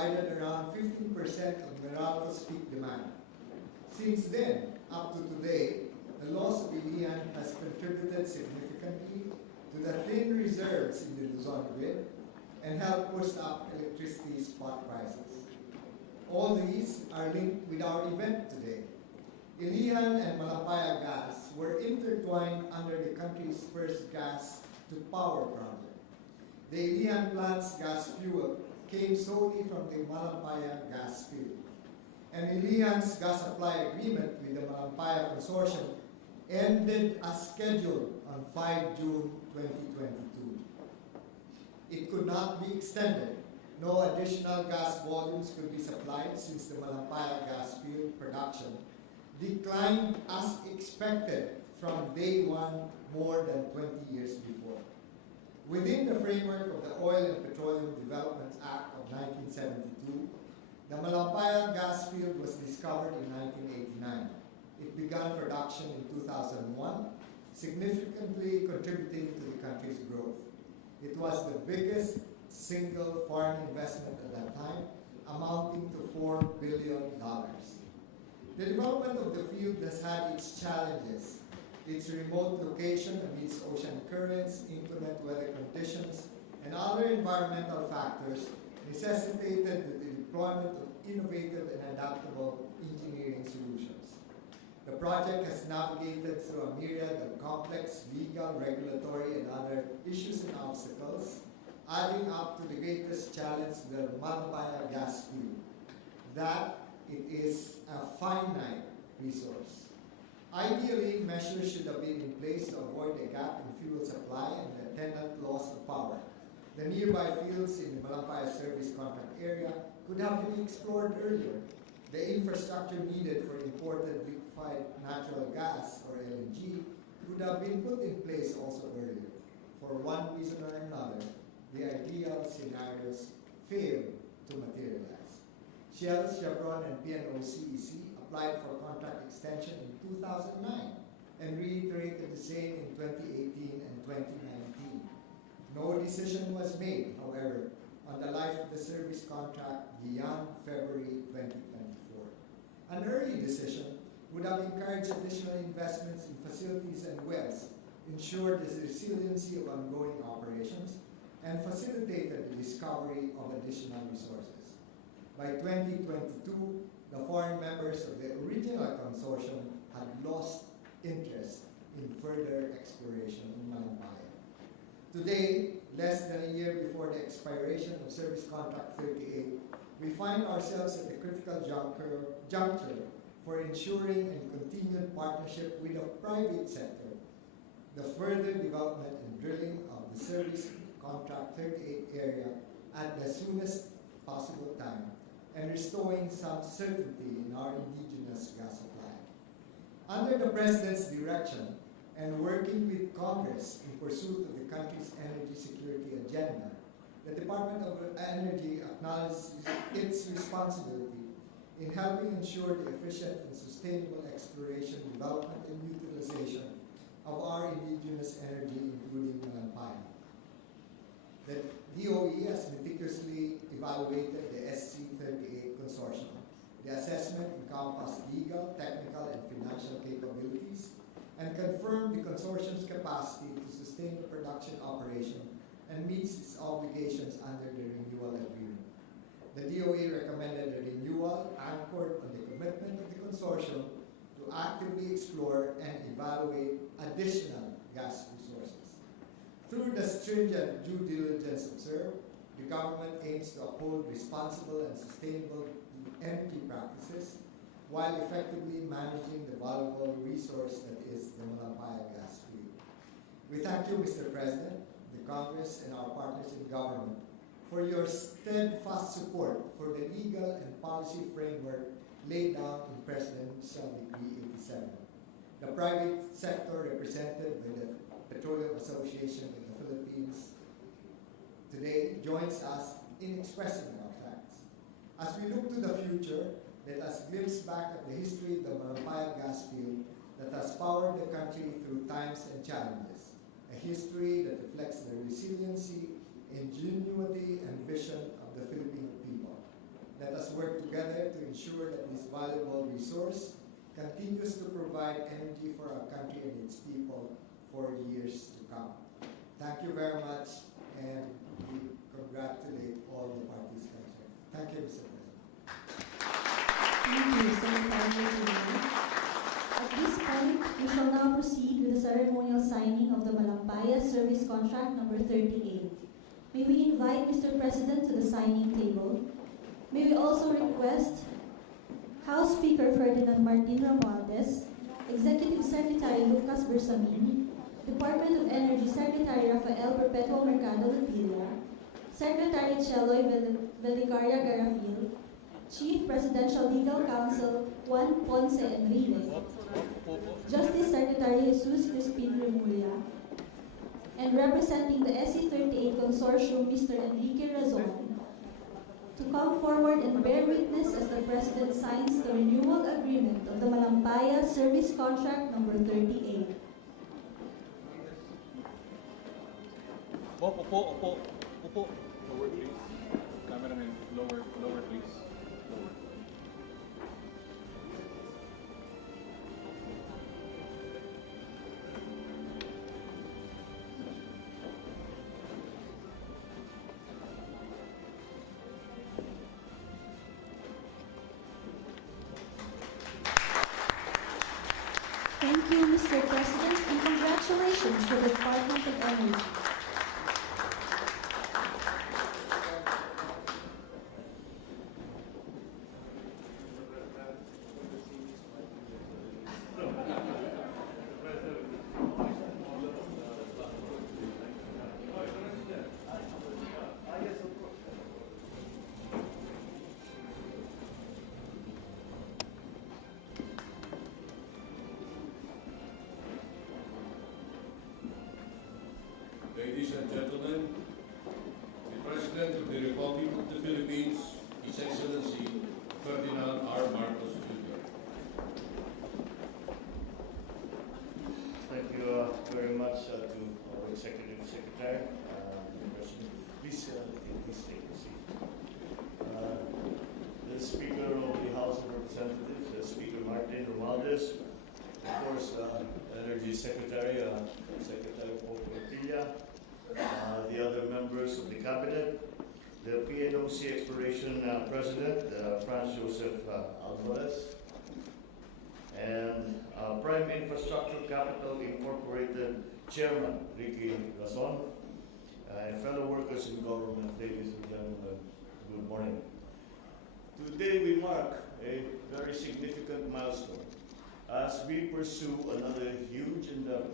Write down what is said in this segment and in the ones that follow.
provided around 15% of Meralco's peak demand. Since then, up to today, the loss of Ilian has contributed significantly to the thin reserves in the Luzon grid and helped push up electricity spot prices. All these are linked with our event today. Ilian and Malampaya gas were intertwined under the country's first gas to power project. The Ilian plant's gas fuel came solely from the Malampaya gas field. And Ilian's gas supply agreement with the Malampaya Consortium ended as scheduled on 5 June 2022. It could not be extended. No additional gas volumes could be supplied since the Malampaya gas field production declined as expected from day one more than 20 years before. Within the framework of the Oil and Petroleum Development Act of 1972, the Malampaya gas field was discovered in 1989. It began production in 2001, significantly contributing to the country's growth. It was the biggest single foreign investment at that time, amounting to $4 billion. The development of the field has had its challenges. Its remote location amidst ocean currents, inclement weather conditions, and other environmental factors necessitated the deployment of innovative and adaptable engineering solutions. The project has navigated through a myriad of complex legal, regulatory, and other issues and obstacles, adding up to the greatest challenge to the Malampaya gas field, that it is a finite resource. Ideally, measures should have been in place to avoid a gap in fuel supply and the attendant loss of power. The nearby fields in the Malampaya Service Contract area could have been explored earlier. The infrastructure needed for imported liquefied natural gas, or LNG, could have been put in place also earlier. For one reason or another, the ideal scenarios failed to materialize. Shell, Chevron, and PNOCEC applied for contract extension in 2009 and reiterated the same in 2018 and 2019. No decision was made, however, on the life of the service contract beyond February 2024. An early decision would have encouraged additional investments in facilities and wells, ensured the resiliency of ongoing operations, and facilitated the discovery of additional resources. By 2022, the foreign members of the original consortium had lost interest in further exploration in Malampaya. Today, less than a year before the expiration of Service Contract 38, we find ourselves at a critical juncture for ensuring and continued partnership with the private sector, the further development and drilling of the Service Contract 38 area at the soonest possible time, and restoring some certainty in our indigenous gas supply. Under the President's direction and working with Congress in pursuit of the country's energy security agenda, the Department of Energy acknowledges its responsibility in helping ensure the efficient and sustainable exploration, development, and utilization of our indigenous energy, including Malampaya. The DOE has meticulously evaluated the SC38 consortium. The assessment encompassed legal, technical, and financial capabilities and confirmed the consortium's capacity to sustain the production operation and meets its obligations under the renewal agreement. The DOE recommended a renewal anchored on the commitment of the consortium to actively explore and evaluate additional gas resources. Through the stringent due diligence observed, the government aims to uphold responsible and sustainable energy practices while effectively managing the valuable resource that is the Malampaya gas field. We thank you, Mr. President, the Congress, and our partners in government for your steadfast support for the legal and policy framework laid down in Presidential Decree 87. The private sector represented by the Petroleum Association of the Philippines today joins us in expressing our thanks. As we look to the future, let us glimpse back at the history of the Malampaya gas field that has powered the country through times and challenges, a history that reflects the resiliency, ingenuity, and vision of the Filipino people. us work together to ensure that this valuable resource continues to provide energy for our country and its people for years to come. Thank you very much, and we congratulate all the parties concerned. Thank you, Mr. President. Thank you, Secretary Ferdinand. At this point, we shall now proceed with the ceremonial signing of the Malampaya Service Contract No. 38. May we invite Mr. President to the signing table. May we also request House Speaker Ferdinand Martin Romualdez, Executive Secretary Lucas Bersamin, Department of Energy Secretary Rafael Perpetuo Mercado Lupilla, Secretary Cheloy Velicaria Garafil, Chief Presidential Legal Counsel Juan Ponce Enrile, Justice Secretary Jesus Crispin Remulla, and representing the SC38 Consortium, Mr. Enrique Razon, to come forward and bear witness as the President signs the renewal agreement of the Malampaya Service Contract No. 38. Opo. Lower, please. Cameraman, lower, please. Lower. Thank you, Mr. President, and congratulations to the Department of Energy. Ladies and gentlemen, the President of the Republic of the Philippines, His Excellency Ferdinand R. Marcos Jr. Thank you very much to our Executive Secretary, President. Please take a seat. The Speaker of the House of Representatives, Speaker Martin Romualdez, of course, Energy Secretary, Secretary Portilla, the other members of the Cabinet, the PNOC Exploration President, Franz Joseph Alvarez, and Prime Infrastructure Capital Incorporated Chairman Ricky Razon, and fellow workers in government, ladies and gentlemen, good morning. Today we mark a very significant milestone as we pursue another huge endeavor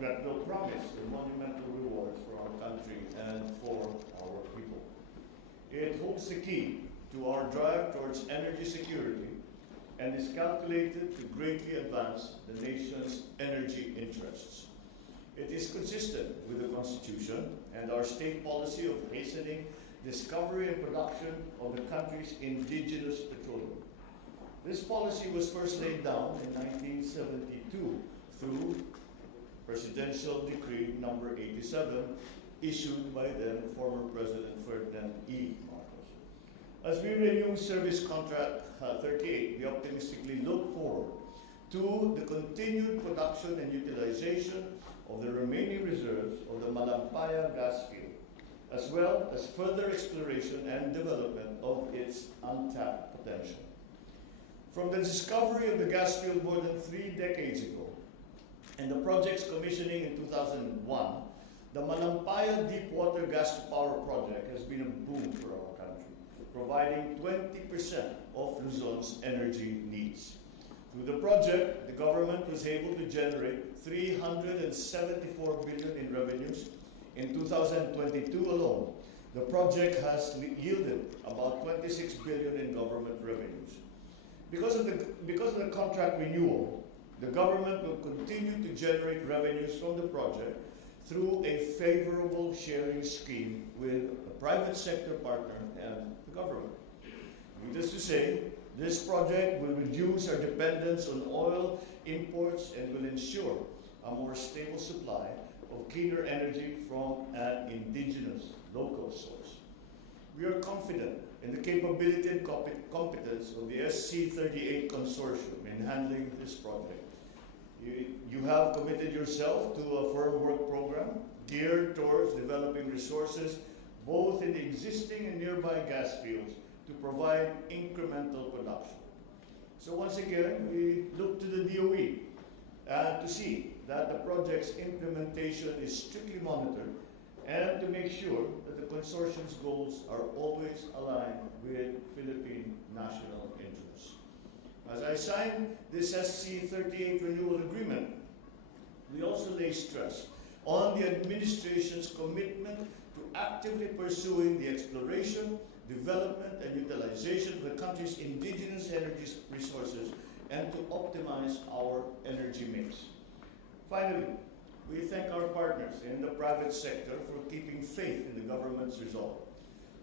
that will promise a monumental reward for our country and for our people. It holds the key to our drive towards energy security and is calculated to greatly advance the nation's energy interests. It is consistent with the Constitution and our state policy of hastening discovery and production of the country's indigenous petroleum. This policy was first laid down in 1972 through Presidential Decree No. 87, issued by then former President Ferdinand E. Marcos. As we renew Service Contract 38, we optimistically look forward to the continued production and utilization of the remaining reserves of the Malampaya gas field, as well as further exploration and development of its untapped potential. From the discovery of the gas field more than 3 decades ago and the project's commissioning in 2001, the Malampaya Deepwater Gas to Power project has been a boom for our country, providing 20% of Luzon's energy needs. Through the project, the government was able to generate 374 billion in revenues. In 2022 alone, the project has yielded about 26 billion in government revenues. Because of the contract renewal, the government will continue to generate revenues from the project through a favorable sharing scheme with a private sector partner and the government. Needless to say, this project will reduce our dependence on oil imports and will ensure a more stable supply of cleaner energy from an indigenous local source. we are confident in the capability and competence of the SC38 consortium in handling this project. You have committed yourself to a firm work program geared towards developing resources both in the existing and nearby gas fields to provide incremental production. So once again, we look to the DOE to see that the project's implementation is strictly monitored and to make sure that the consortium's goals are always aligned with Philippine national interests. As I sign this SC38 renewal agreement, we also lay stress on the administration's commitment to actively pursuing the exploration, development, and utilization of the country's indigenous energy resources and to optimize our energy mix. Finally, we thank our partners in the private sector for keeping faith in the government's resolve.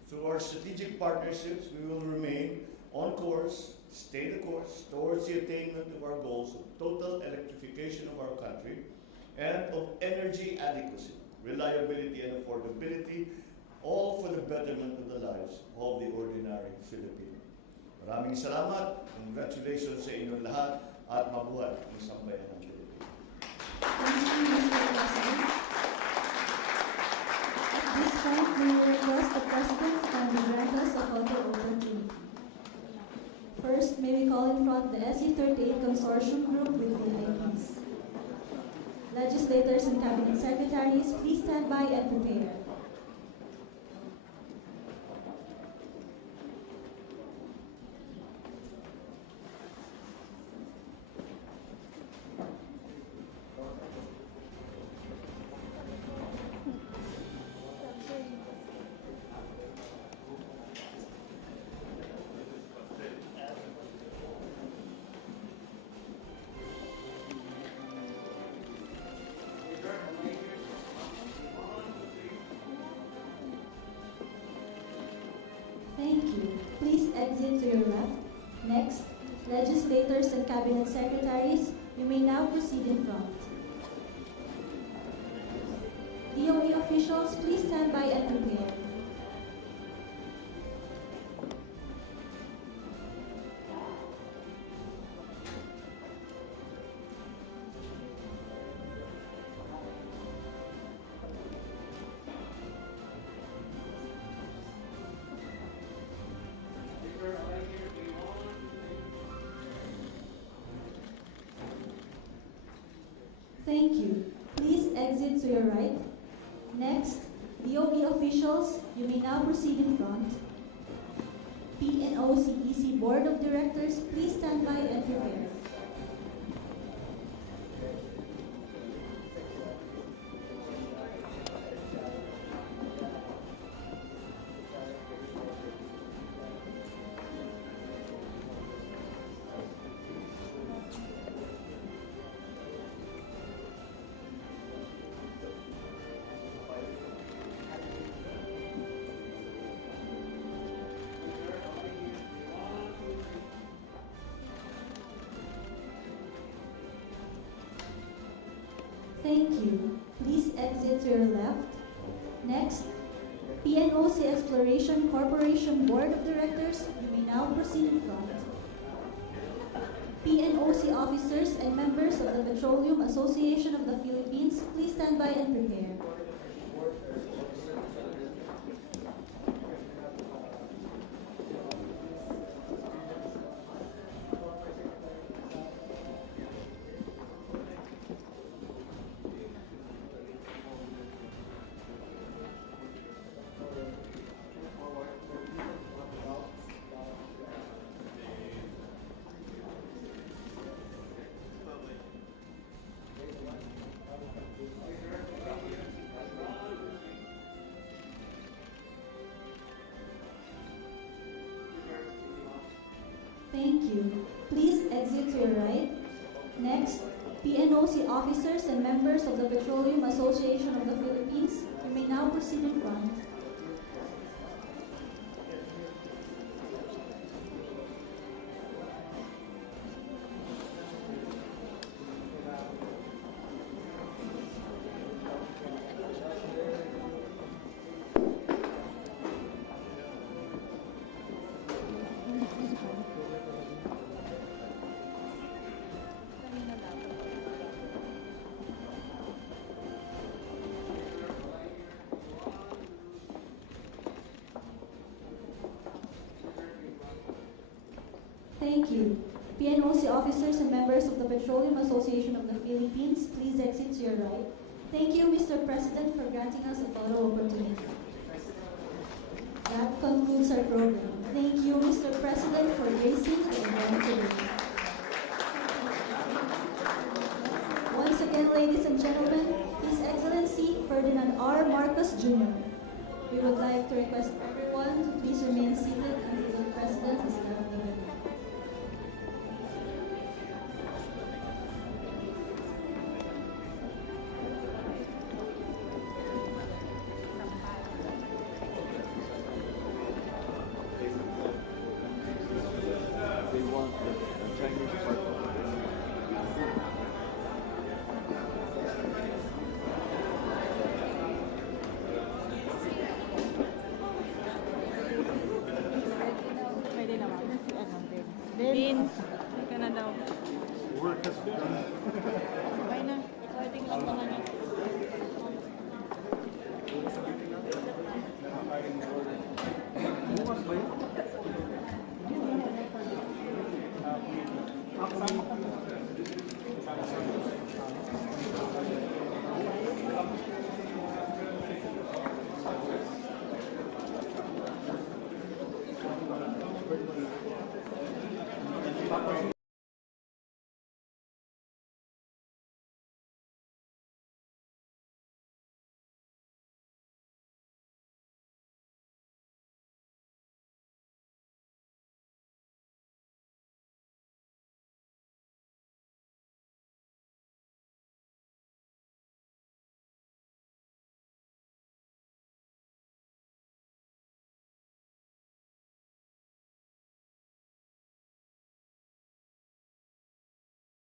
Through our strategic partnerships, we will remain on course, stay the course, towards the attainment of our goals of total electrification of our country and of energy adequacy, reliability, and affordability, all for the betterment of the lives of the ordinary Filipino. Maraming salamat, congratulations sa inyong lahat, at mabuhay ang sambayan ng Pilipinas. Thank you, Mr. President. At this point, we will request the President and the grant us a photo opportunity. First, may we call in front the SC38 Consortium Group with VIPs. Legislators and Cabinet Secretaries, please stand by and prepare. Thank you. Please exit to your left. Next, legislators and cabinet secretaries, you may now proceed in front. DOE officials, please stand by and prepare. Thank you. Please exit to your right. Next, DOE officials, you may now proceed in front. PNOCEC Board of Directors, please stand by and prepare. Thank you. Please exit to your left. Next, PNOC Exploration Corporation Board of Directors, you may now proceed in front. PNOC officers and members of the Petroleum Association of the Philippines, please stand by and prepare. Thank you. Please exit to your right. Next, PNOC officers and members of the Petroleum Association of the Philippines, you may now proceed in front. Thank you. PNOC officers and members of the Petroleum Association of the Philippines, please exit to your right. Thank you, Mr. President, for granting us a photo opportunity. That concludes our program. Thank you, Mr. President, for gracing the event today. Once again, ladies and gentlemen, His Excellency Ferdinand R. Marcos Jr. We would like to request everyone to please remain seated until the President has left the venue. They want the Chinese part of it. Pwede naman. Si ano, Din. Ka na daw. Work has been done. Okay na. Pwedeng lang mga na. Bukas ba yun?